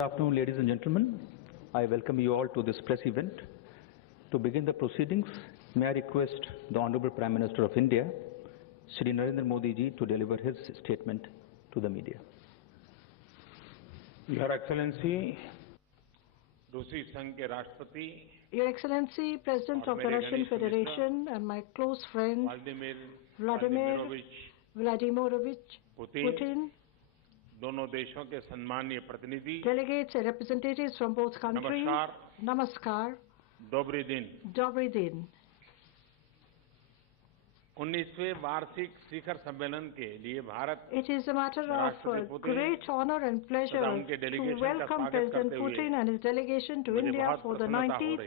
Good afternoon, ladies and gentlemen. I welcome you all to this press event. To begin the proceedings, may I request the Honorable Prime Minister of India, Shri Narendra Modi ji, to deliver his statement to the media. Your Excellency, रूसी संघ के राष्ट्रपति, Your Excellency, President of the Russian Federation, and my close friend Vladimir Vladimirovich Putin, दोनों देशों के सम्मानीय प्रतिनिधि, delegates and representatives from both countries, Namaskar, Dobry din. Dobry din. 19वें वार्षिक शिखर सम्मेलन के लिए Bharat It is a matter of great honor and pleasure to welcome President Putin and his delegation to India for the 19th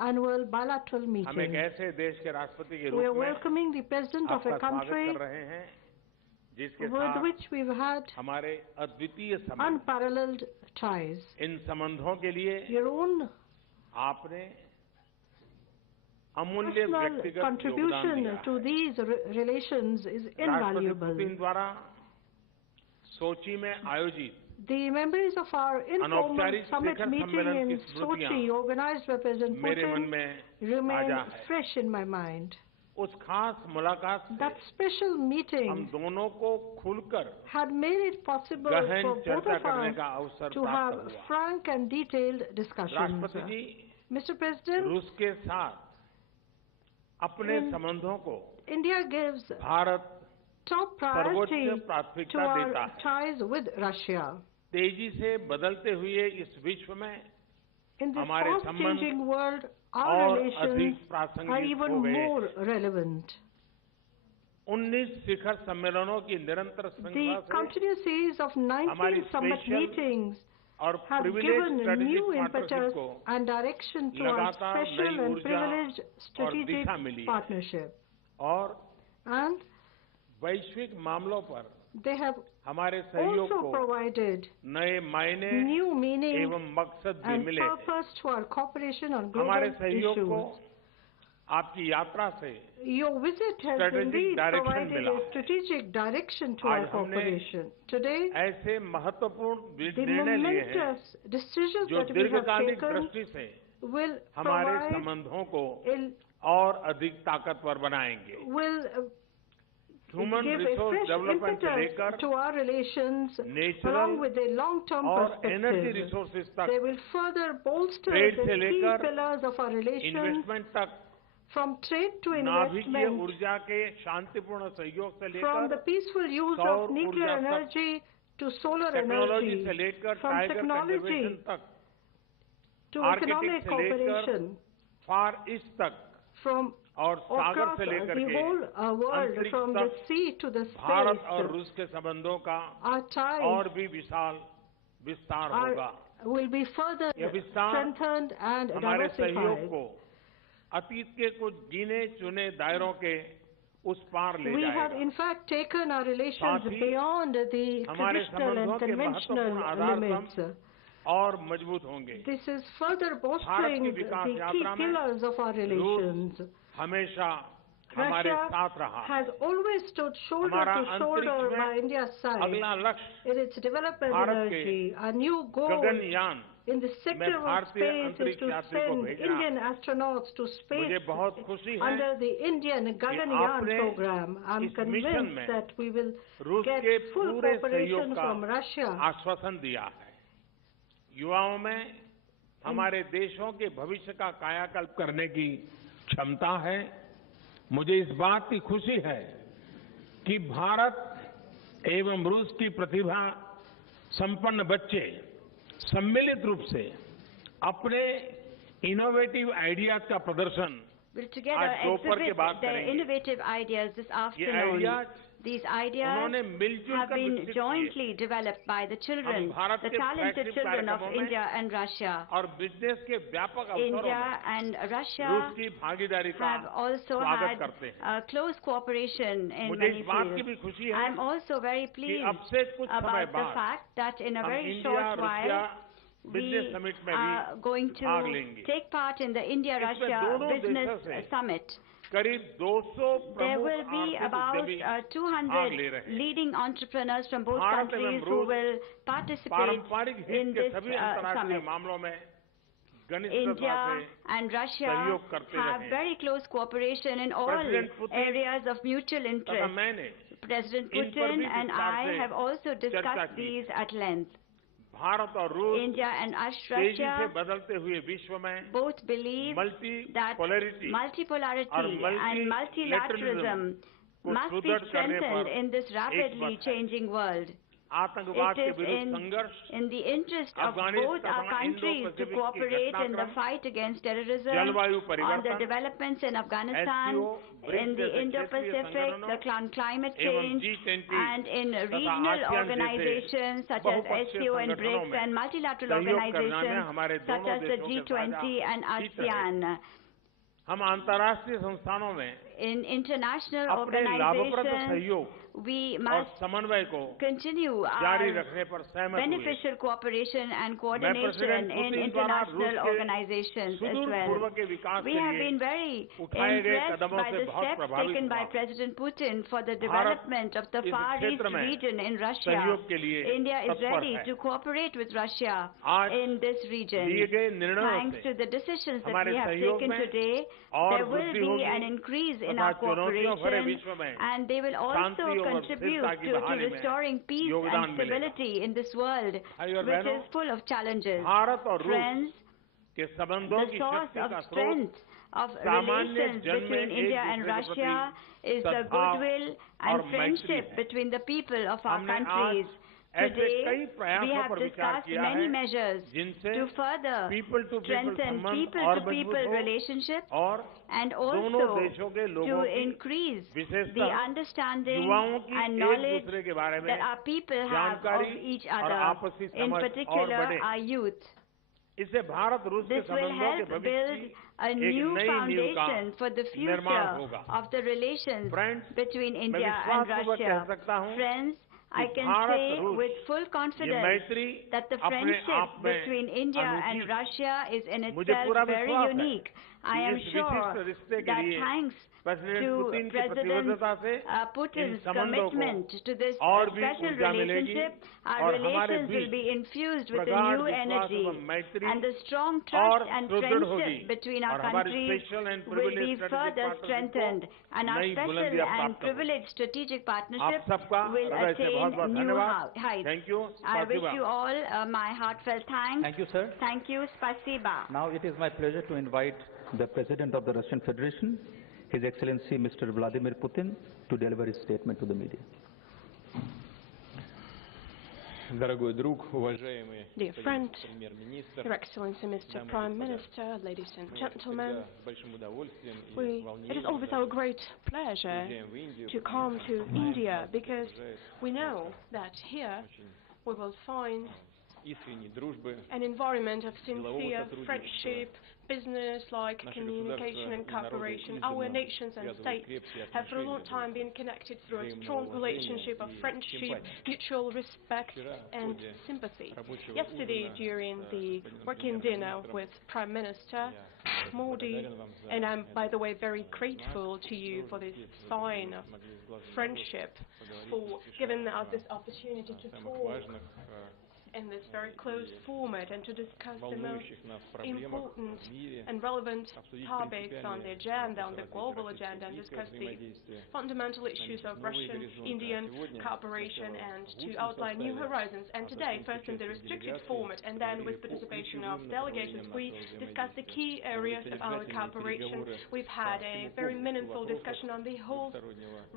annual bilateral meeting. हम एक ऐसे देश के राष्ट्रपति के We are रूप में welcoming the President of a country with which we've had हमारे अद्वितीय unparalleled ties. इन संबंधों के लिए Your own आपने अमूल्य personal व्यक्तिगत योगदान contribution दिया to these relations is राष्ट्रपति invaluable. पुतिन द्वारा सोची में आयोजित The memories of our informal अनौपचारिक summit शिखर meeting सम्मेलन की in स्मृतियां Sochi, organized by President मेरे मन Putin, में remain ताजा है। fresh in my mind. उस खास मुलाकात से That special हम meeting दोनों को खुलकर had made it possible गहन for both चर्चा of करने us का अवसर to प्राप्त have हुआ। frank and detailed discussions. राष्ट्रपति जी, Mr. President, रूस के साथ अपने संबंधों को India gives भारत top सर्वोच्च priority to प्राथमिकता our देता है। ties with Russia. तेजी से बदलते हुए इस विश्व में In this हमारे fast-changing world, और our अधिक relations are प्रासंगिक even हो गए। more relevant. 19 शिखर सम्मेलनों की निरंतर The श्रृंखला से continuous series of हमारी 19 summit special meetings और have privilege given strategic new partnership impetus को and direction to our लगातार special नई and ऊर्जा privileged और strategic दिशा मिली है। partnership. और And वैश्विक मामलों पर they have हमारे सहयोग also को provided नए मायने new meaning एवं मकसद भी and मिले हैं। purpose to our cooperation on हमारे global सहयोग को issues. आपकी यात्रा से Your visit has strategic indeed direction provided मिला a है। strategic direction to आज our हमने cooperation. Today, ऐसे महत्वपूर्ण the निर्णय लिए हैं momentous decisions जो that we have दीर्घकालिक taken दृष्टि से will हमारे provide, संबंधों को will, और अधिक ताकतवर बनाएंगे। will human give a resource fresh development से impetus लेकर to our relations natural along with a long-term और एनर्जी perspective. रिसोर्सेज They तक will further bolster trade the से key लेकर pillars of our relations, investment तक from trade to नाभिकीय investment, ऊर्जा के शांतिपूर्ण सहयोग से from the लेकर peaceful use सौर of nuclear ऊर्जा तक, energy to solar technology energy, से लेकर from टाइगर कंजर्वेशन technology तक, to मार्केटिंग economic से लेकर cooperation, फार ईस्ट तक from और सागर across से लेकर the के whole world, अंतरिक्ष from the तक sea to the भारत और space, रूस के संबंधों का our ties और भी विशाल विस्तार होगा। will be further यह विस्तार strengthened and हमारे सहयोग diversified. को अतीत के कुछ गिने चुने दायरों के उस पार ले We have जाएगा। in fact taken our relations साथ ही beyond the हमारे traditional and संबंधों के conventional महत्वपूर्ण आधार limits. स्तंभ और मजबूत होंगे। This is further bolstering Bharat की the विकास key यात्रा में pillars of our relations. हमेशा हमारे Russia साथ रहा। has always stood shoulder हमारा to shoulder अंतरिक्ष by में India's side अगला लक्ष्य in its development भारत के energy. A new goal Gaganyaan in the sector of भारतीय space is अंतरिक्ष to यात्री को send भेजना। Indian astronauts to space मुझे बहुत खुशी है under the Indian Gaganyaan आपने program. I'm इस मिशन convinced में that we will रूस get के full पूरे cooperation सहयोग from का Russia. आश्वासन दिया है। युवाओं में हमारे देशों के भविष्य का कायाकल्प करने की क्षमता है। मुझे इस बात की खुशी है कि भारत एवं रूस की प्रतिभा संपन्न बच्चे सम्मिलित रूप से अपने इनोवेटिव आइडियाज का प्रदर्शन will together आज दोपहर के exhibit बाद their करेंगे। innovative ideas this ये afternoon. आइडियाज These ideas उन्होंने मिलजुल have कर been विकसित किए jointly developed by the children, हम भारत the के talented flagship children of कार्यक्रमों में India and Russia. और बिजनेस के व्यापक अवसरों India में and रूस Russia की भागीदारी का have also स्वागत had करते हैं। close cooperation in मुझे many इस बात की fields. भी खुशी है I'm also very कि pleased अब से कुछ समय about the बाद fact that in a हम very India short Russia while business we summit में are भी going भाग to लेंगे। take part in the इसमें India-Russia दोनों Business देशों से Summit. There will be about 200 leading entrepreneurs from both countries who will participate in this summit. India and Russia have very close cooperation in all areas of mutual interest. President Putin and I have also discussed these at length. India and Russia both believe that multipolarity and multilateralism must be strengthened in this rapidly changing world. It is in the interest of both our countries to cooperate in the fight against terrorism, on the developments in Afghanistan, in the Indo-Pacific, the climate change, and in regional organizations such as SCO and BRICS, and multilateral organizations such as the G20 and ASEAN. In international organizations, we must continue our beneficial cooperation and coordination in international organizations as well. We have been very impressed by the steps taken by President Putin for the development of the Far East region in Russia. India is ready to cooperate with Russia in this region. Thanks to the decisions that we have taken today, there will be an increase in our cooperation, and they will also contribute to restoring peace and stability in this world, which is full of challenges. Friends, the source of strength of relations between India and Russia is the goodwill and friendship between the people of our countries. Today, we have discussed many measures to further strengthen people-to-people relationships and also to increase the understanding and knowledge that our people have of each other, in particular our youth. This will help build a new foundation for the future of the relations between India and Russia. Friends, I can say with full confidence that the friendship between India and Russia is in itself very unique. I am sure that thanks to President Putin's commitment to this special relationship, our relations will be infused with a new energy, and the strong trust and friendship between our countries will be further strengthened, and our special and privileged strategic partnership will attain new heights. I wish you all my heartfelt thanks. Thank you, sir. Thank you. Spasiba. Now it is my pleasure to invite the President of the Russian Federation, His Excellency Mr. Vladimir Putin, to deliver his statement to the media. Dear friend, Your Excellency Mr. Prime Minister, ladies and gentlemen, it is always our great pleasure to come to India because we know that here we will find an environment of sincere friendship, business-like communication and cooperation. Our nations and states have for a long time been connected through a strong relationship of friendship, mutual respect and sympathy. Yesterday, during the working dinner with Prime Minister Modi, and I'm, by the way, very grateful to you for this sign of friendship, for giving us this opportunity to talk in this very close format and to discuss the most important and relevant topics on the agenda, on the global agenda, and discuss the fundamental issues of Russian-Indian cooperation and to outline new horizons. And today, first in the restricted format and then with participation of delegations, we discussed the key areas of our cooperation. We've had a very meaningful discussion on the whole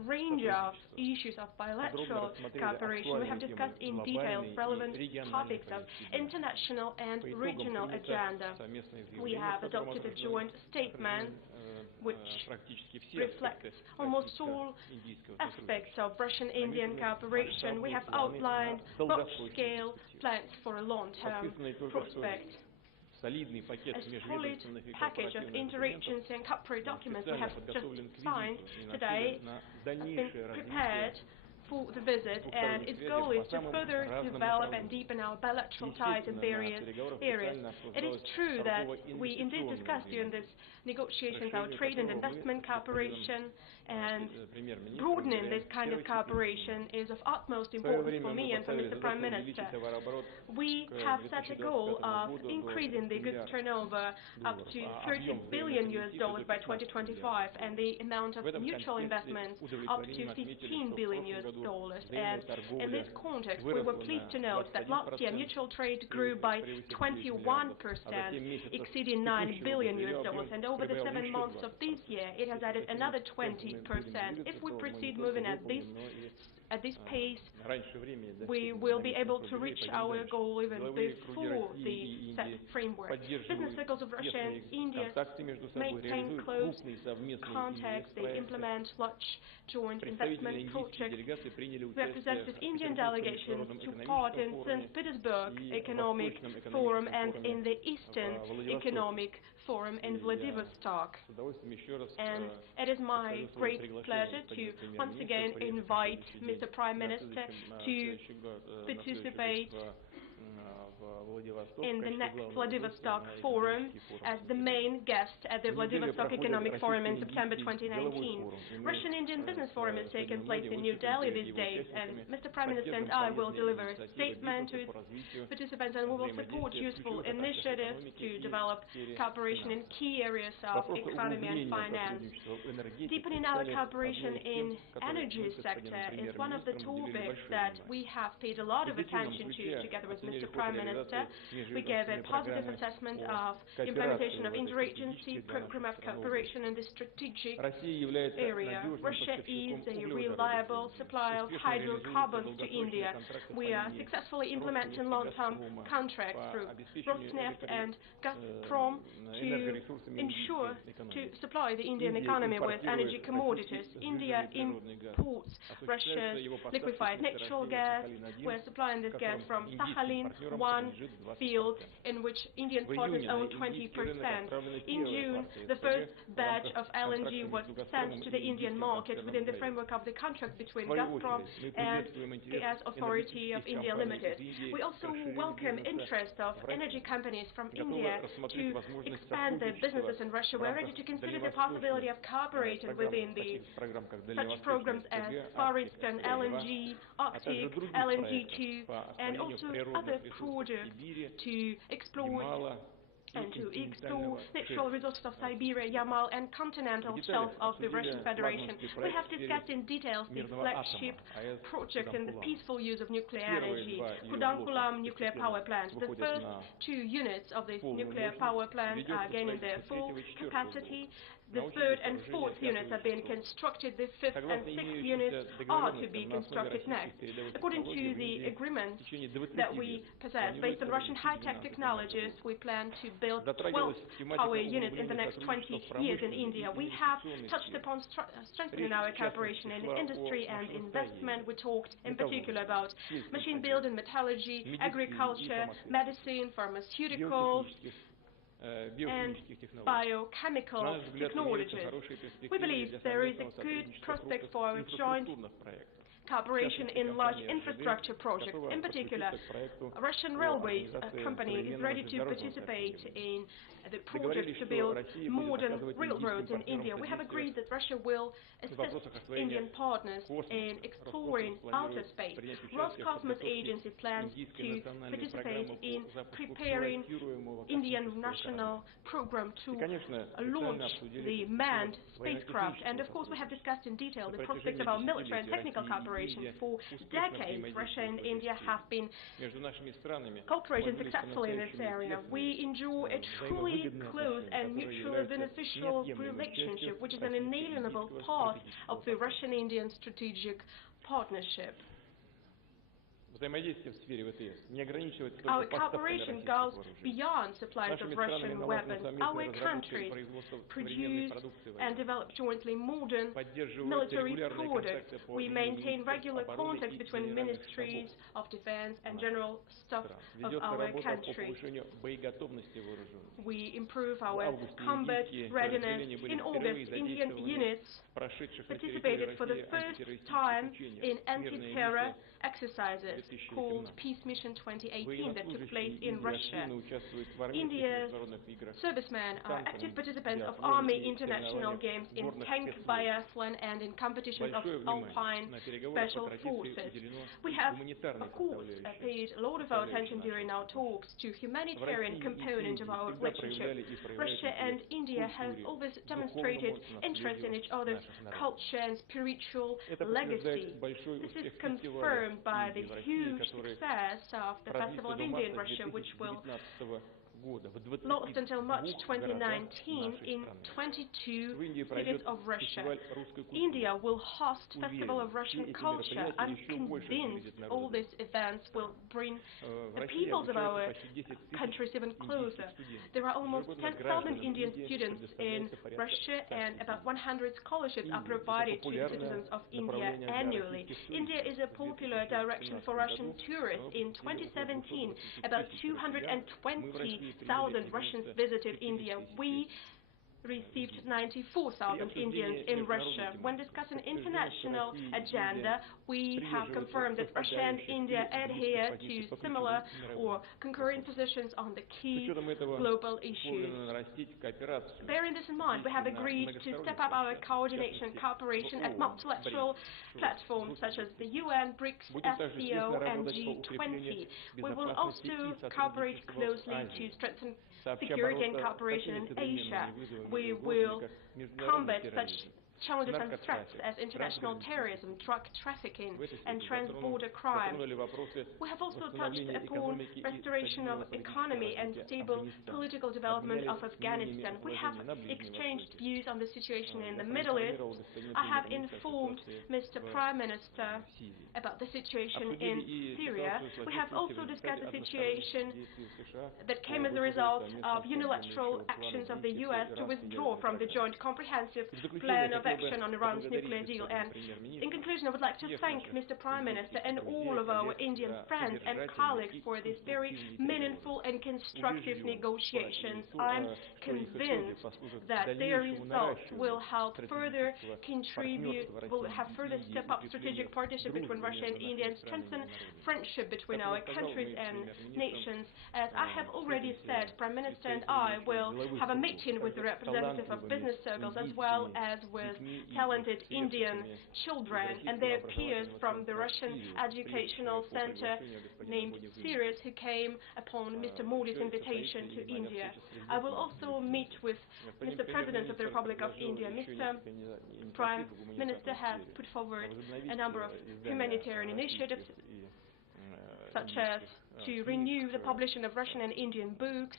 range of issues of bilateral cooperation. We have discussed in detail relevant topics of international and regional agenda. We have adopted a joint statement which reflects almost all aspects of Russian-Indian cooperation. We have outlined large-scale plans for a long-term prospect. A solid package of interagency and corporate documents we have just signed today has been prepared for the visit, and its goal is to further develop and deepen our bilateral ties in various areas. It is true that we indeed discussed during these negotiations our trade and investment cooperation, and broadening this kind of cooperation is of utmost importance for me and for Mr. Prime Minister. We have set a goal of increasing the goods turnover up to $30 billion by 2025, and the amount of mutual investments up to $15 billion. And in this context, we were pleased to note that last year mutual trade grew by 21%, exceeding $9 billion, and over the 7 months of this year, it has added another 20%. If we proceed moving at this pace, we will be able to reach our goal even before the set framework. Business circles of Russia and India maintain close contacts. They implement large joint investment projects. Representative Indian delegations took part in St. Petersburg Economic Forum and in the Eastern Economic Forum in Vladivostok. And it is my great pleasure to once again invite Mr. Prime Minister to participate in the next Vladivostok Forum as the main guest at the Vladivostok Economic Forum in September 2019. Russian-Indian Business Forum is taking place in New Delhi these days, and Mr. Prime Minister and I will deliver a statement to its participants, and we will support useful initiatives to develop cooperation in key areas of economy and finance. Deepening our cooperation in energy sector is one of the topics that we have paid a lot of attention to together with Mr. Prime Minister. We gave a positive assessment of implementation of interagency program of cooperation in the strategic area. Russia is a reliable supplier of hydrocarbons to India. We are successfully implementing long-term contracts through Rosneft and Gazprom to ensure to supply the Indian economy with energy commodities. India imports Russia's liquefied natural gas. We're supplying this gas from Sakhalin-1 field, in which Indian partners own 20%. In June, the first batch of LNG was sent to the Indian market within the framework of the contract between Gazprom and Gas Authority of India Limited. We also welcome interest of energy companies from India to expand their businesses in Russia. We're ready to consider the possibility of cooperating within such programs as Far Eastern LNG, Arctic LNG2, and also other projects to explore natural resources of Siberia, Yamal, and continental shelf of the Russian Federation. We have discussed in detail the flagship project in the peaceful use of nuclear energy, Kudankulam nuclear power plant. The first 2 units of this nuclear power plant are gaining their full capacity. The 3rd and 4th units are being constructed. The 5th and 6th units are to be constructed next. According to the agreement that we possess, based on Russian high-tech technologies, we plan to build 12 power units in the next 20 years in India. We have touched upon strengthening our cooperation in industry and investment. We talked in particular about machine building, metallurgy, agriculture, medicine, pharmaceuticals, and biochemical technologies. We believe there is a good prospect for joint cooperation in large infrastructure projects. In particular, a Russian railways company is ready to participate in the project to build modern railroads in India. We have agreed that Russia will assist Indian partners in exploring outer space. Roscosmos Agency plans to participate in preparing Indian national program to launch the manned spacecraft. And of course, we have discussed in detail the prospects of our military and technical cooperation. For decades, Russia and India have been cooperating successfully in this area. We enjoy a truly close and mutually beneficial relationship, which is an inalienable part of the Russian-Indian strategic partnership. Our cooperation goes beyond supplies of Russian weapons. Our countries produce and develop jointly modern military products. We maintain regular contact between ministries of defense and general staff of our country. We improve our combat readiness. In August, Indian units participated for the first time in anti-terror exercises called Peace Mission 2018 that took place in Russia. India's servicemen are active participants of Army International Games in tank biathlon and in competitions of Alpine Special Forces. We have, of course, paid a lot of our attention during our talks to humanitarian component of our relationship. Russia and India have always demonstrated interest in each other's culture and spiritual legacy. This is confirmed by the huge success of the Festival of India in Russia, which will last until March 2019 in 22 cities of Russia. India will host Festival of Russian Culture. I'm convinced all these events will bring the peoples of our countries even closer. There are almost 10,000 Indian students in Russia, and about 100 scholarships are provided to the citizens of India annually. India is a popular direction for Russian tourists. In 2017, about 220,000 Russians visited India. We received 94,000 Indians in Russia. When discussing international agenda, we have confirmed that Russia and India adhere to similar or concurrent positions on the key global issues. Bearing this in mind, we have agreed to step up our coordination and cooperation at multilateral platforms such as the UN, BRICS, SCO, and G20. We will also cooperate closely to strengthen security and cooperation in Asia. We will combat such challenges and threats as international terrorism, drug trafficking, and transborder crime. We have also touched upon restoration of economy and stable political development of Afghanistan. We have exchanged views on the situation in the Middle East. I have informed Mr. Prime Minister about the situation in Syria. We have also discussed the situation that came as a result of unilateral actions of the US to withdraw from the Joint Comprehensive Plan of Action on Iran's nuclear deal. And in conclusion, I would like to thank Mr. Prime Minister and all of our Indian friends and colleagues for these very meaningful and constructive negotiations. I'm convinced that their results will help further contribute, will have further step up strategic partnership between Russia and India and strengthen friendship between our countries and nations. As I have already said, Prime Minister and I will have a meeting with the representatives of business circles as well as with talented Indian children and their peers from the Russian Educational Center named Sirius, who came upon Mr. Modi's invitation to India. I will also meet with Mr. President of the Republic of India. Mr. Prime Minister has put forward a number of humanitarian initiatives, such as to renew the publishing of Russian and Indian books,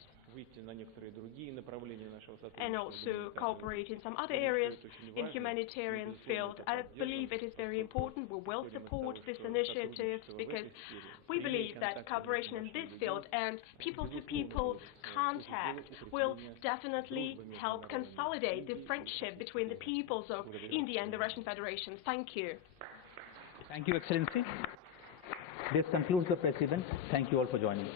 and also cooperate in some other areas in humanitarian field. I believe it is very important. We will support this initiative because we believe that cooperation in this field and people-to-people contact will definitely help consolidate the friendship between the peoples of India and the Russian Federation. Thank you. Thank you, Excellency. This concludes the press event. Thank you all for joining.